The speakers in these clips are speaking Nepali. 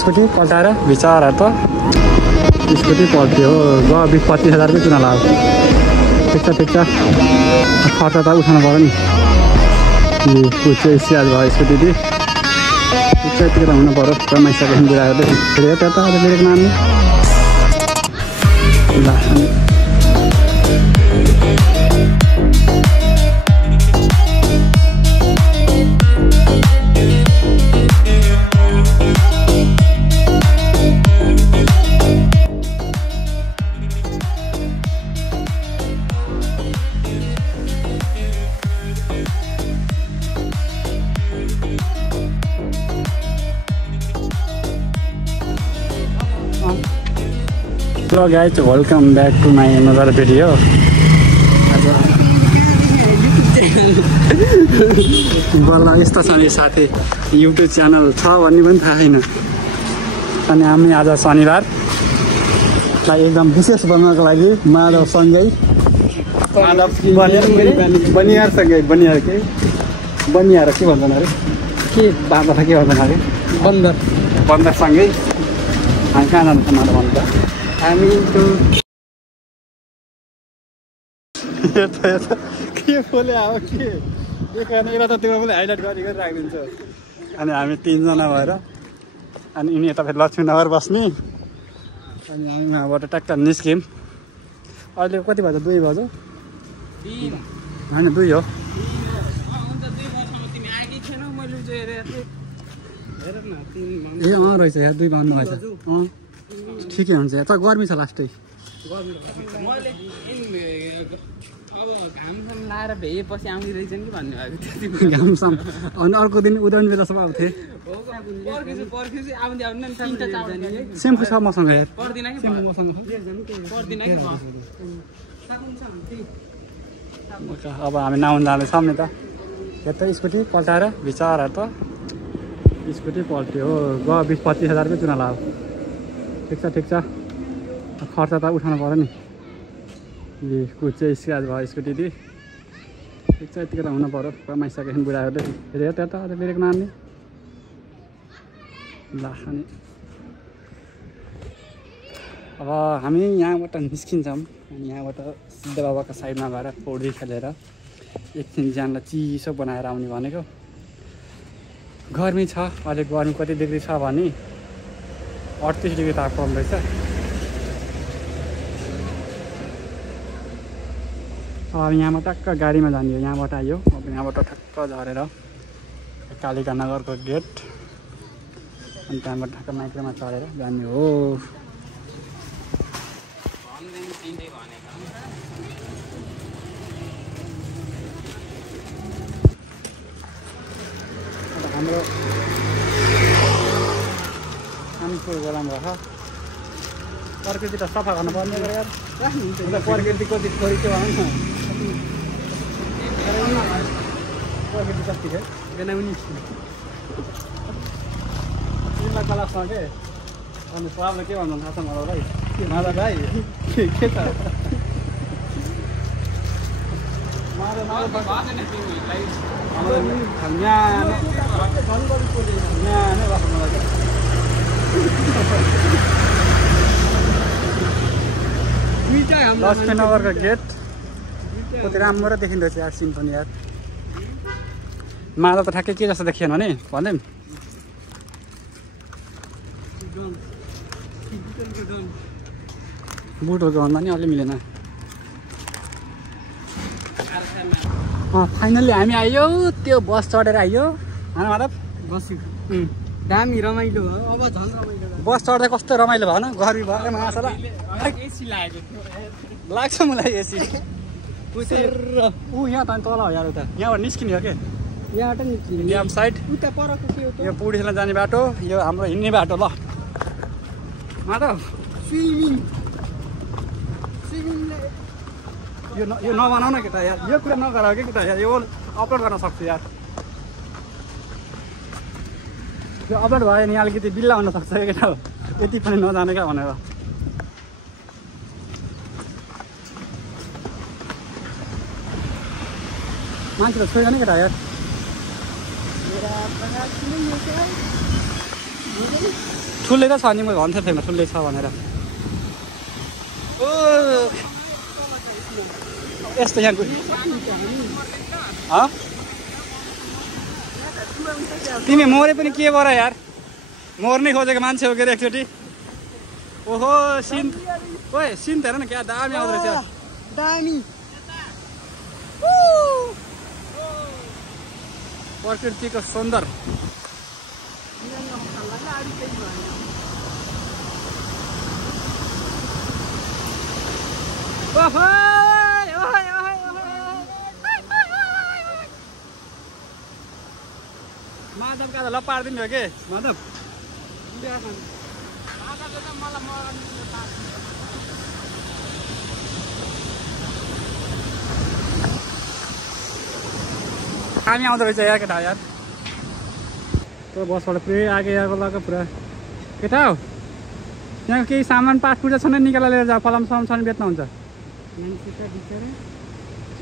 स्कुटी पल्टाएर बिचरा त स्कुटी पल्ट्यो हो गयो 20-25 हजारकै चुना लाग्यो ठिक छ खर्च त उठाउनु पऱ्यो नि स्क्र्याच भयो स्कुटी ठिक छ यतिकै त हुनु पऱ्यो कमाइसकेपछि बिराएको फेरि त्यता त ब्रेक मार्ने ल Hello guys, welcome back to my another video. बल्ल यस्तो छ नि साथी युट्युब च्यानल छ भन्ने पनि थाहा छैन अनि हामी आज शनिबारलाई एकदम विशेष बनाउनको लागि माधव सञ्जय बनियार सँगै बनियार के भन्छन् अरे के बाबा के भन्छन् अरे बन्दरसँगै हामी कहाँ जान्छ माधव भन्छ हामी के बोले अब के यता त त्यो पनि हाइलाइट गरी राखिदिन्छ अनि हामी 3 जना भएर अनि यिनी यता फेरि लक्ष्मीनगर बस्ने अनि हामी यहाँबाट ट्याक्क निस्क्यौँ अहिले कति बज्यो 2 बज्यो होइन 2 हो ए अँ रहेछ यहाँ 2 भन्नु भएछ अँ ठिकै हुन्छ त गर्मी छ लास्टै लाएर भएपछि आउँदै रहेछ नि भन्ने भएको घामसम्म अनि अर्को दिन उदाहरण बेलासम्म आउँथे सेम्पू छ मसँग अब हामी नाउन जाँदैछौँ नि त यता स्कुटी पल्टाएर बिचरा त स्कुटी पल्ट्यो हो गयो 20-25 हजारकै चुना लाग्यो ठिक छ खर्च त उठाउनु पऱ्यो नि स्क्र्याच भयो स्कुटी ठिक छ यतिकै त हुनु पऱ्यो कमाइसकेपछि बुढाहरूले फेरि त्यता ब्रेक मार्ने ल अनि अब हामी यहाँबाट निस्किन्छौँ अनि यहाँबाट सिद्ध बाबाको साइडमा गएर पौडी खेलेर एकछिन ज्यानलाई चिसो बनाएर आउने भनेको गर्मी छ अहिले गर्मी कति डिग्री छ भने 38 डिग्री तापक्रम रहेछ अब यहाँमा टक्क गाडीमा जाने हो यहाँबाट आयो अब यहाँबाट ठक्क झरेर कालिका नगरको गेट अनि त्यहाँबाट ठक्क माइक्रोमा चढेर जाने हो हाम्रो गरम रह प्रकृति त सफा गर्नुपर्ने यार प्रकृति कति छोरी के भन्नु प्रकृति कति है बनाउने तिमीलाई कला छ के अनि सबले के भन्नु थाहा छ मलाई माधव भाइ के छ लक्ष्मीनगरको गेट कति राम्रो देखिँदो रहेछ यार सिन पनि यार माधव त ठ्याक्कै के जस्तो देखिएन भने भन्दैम बुटहरूको भन्दा नि अलि मिलेन फाइनल्ली हामी आयो त्यो बस चढेर आयो होइन माधव बस्यो दामी रमाइलो भयो अब झन् रमाइलो बस चढ्दा कस्तो रमाइलो भयो न गर्मी भयो माछा एसी लागेको लाग्छ मलाई एसी ऊ यहाँ त तल हो यार उता यहाँबाट निस्किने हो के यहाँबाट निस्किने ड्याम साइड उता परको के हो त यो पुडी खेल्न जाने बाटो यो हाम्रो हिँड्ने बाटो ल माधव स्विमिङ यो नबनाऊ न केटा यार यो कुरा नगर के केटा यार यो अपलोड गर्न सक्छु यार यो अपलोड भयो नि अलिकति बिल्ला हुन सक्छ केटा यति पनि नजाने क्या भनेर मान्छे त छोड्यो नि केटा यार ठुलै त छ नि म भन्थेँ फेरि ठुलै छ भनेर ओ यस्तो यहाँ तिमी मरे पनि के गर यार मर्नै खोजेको मान्छे हो के अरे एकचोटि ओहो सिन ओए सिन त हेर न क्या दामी आउँदो रहेछ दामी प्रकृतिको सुन्दर माधवका ल पारिदिनु हो के माधव हामी आउँदो रहेछ यार केटा यार त्यो बसबाट पुरै आगे आएको लगाएको पुरा केटा हो यहाँ केही सामान पाठ पूजा छ निकालेर लिएर जा फलाम सलाम छ नि बेच्न हुन्छ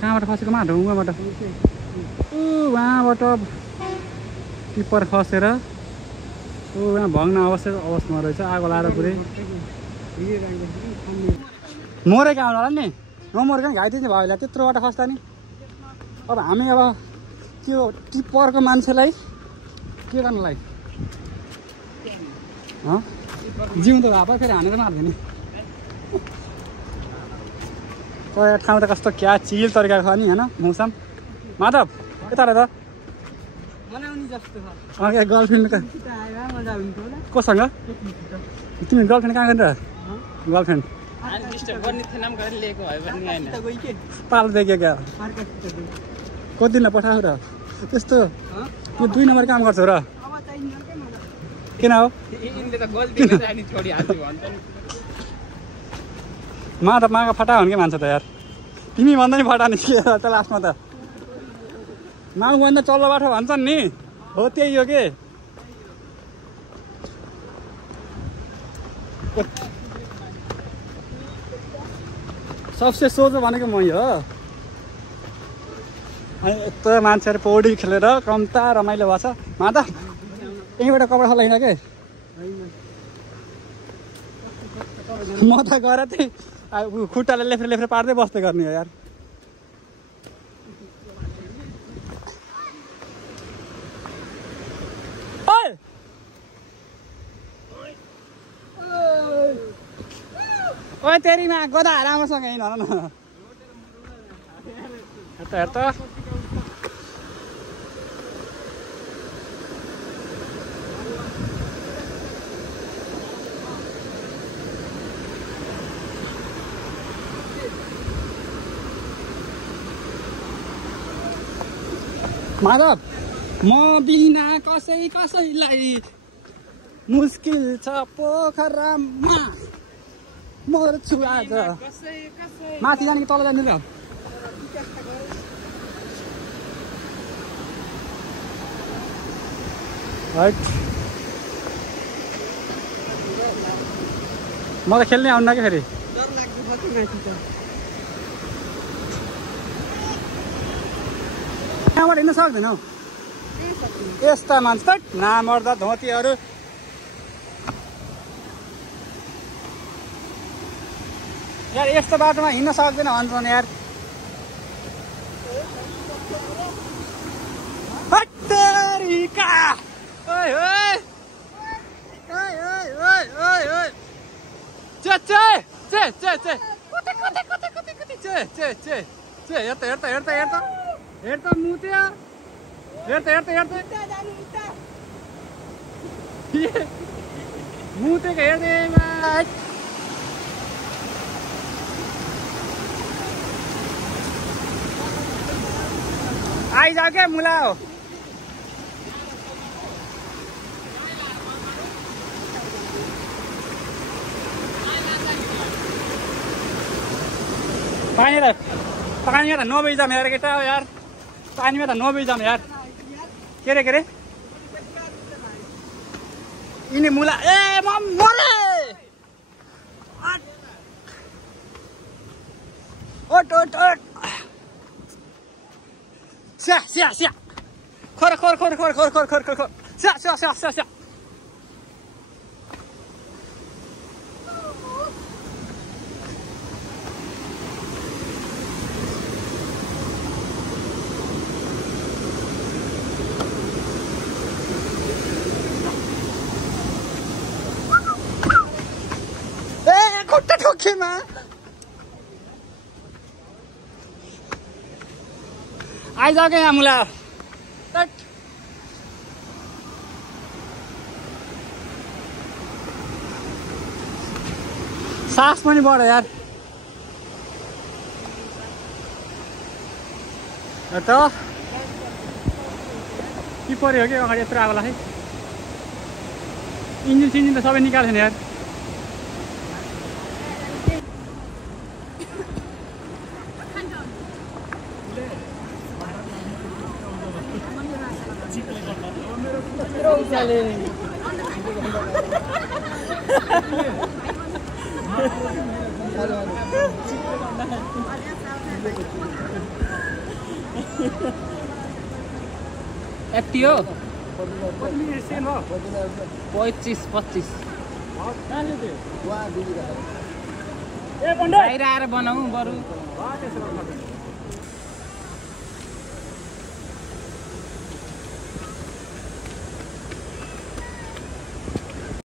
कहाँबाट खसेको मा ढुङ्गाबाट ऊ उहाँबाट टिप्पर खसेर ऊ यहाँ भग्न अवस्थामा रहेछ आगो लाएर पुरै मरेको आउनु होला नि नमरेको नि घाइते चाहिँ भयो त्यत्रोबाट खस्दा नि अब हामी अब त्यो टिप्परको मान्छेलाई के गर्नलाई जिउँदो भए फेरि हानेर मार्दैन नि तर ठाउँ त कस्तो क्या चिल तरिकाको छ नि होइन मौसम माधव यता त गर्लफ्रेन्ड कोसँग तिमी गर्लफ्रेन्ड कहाँ गरेर गर्लफ्रेन्ड पालो देख्यो क्या कति दिन पठाऊ र त्यस्तो त्यो 2 नम्बर काम गर्छौ र किन हो माधव मागा फटा हुन् कि मान्छ त यार तिमी भन्दा नि फटा नि के त लास्टमा त माउ भन्दा चल्लो बाटो भन्छन् नि हो त्यही हो के सबसे सोझो भनेको मै हो अनि यस्तो मान्छेहरू पौडी खेलेर कम्ता रमाइलो भएको छ माधव यहीँबाट कपडा खलाइन के म त गएर चाहिँ खुट्टाले लेफ्रे लेफ्रे पार्दै बस्दै गर्ने हो यार ओए तेरीमा गदा राम्रोसँग हिँड न हेर त माधव म बिना कसैलाई मुस्किल छ पोखरामा मर्छु आज माथि जाने कि तल जाने र म त खेल्नै आउन्न कि फेरि त्यहाँबाट हिँड्न सक्दैनौ यस्ता मान्छे नामर्दा धोतीहरू यार यस्तो बाटोमा हिँड्न सक्दैन भन्छन् यार हेर्दा मुत्या मुतेको हेर्दै आइजाऊ क्या मुला हो पानीमा त नबेजाम यार केटा हो यार पानीमा त नबेजाम यार के रे यिनी मुला ए म मरे ओट स्या खोर स्या मान्छेमा आइज क्या यहाँ मुला सास पनि बढ्यो यार त के पर्यो हो कि अगाडि यत्रो आगो लाग्यो इन्जिन सिन्जिन त सबै निकाल्छ नि यार यति हो 25-25 बाहिर आएर बनाऊ बरु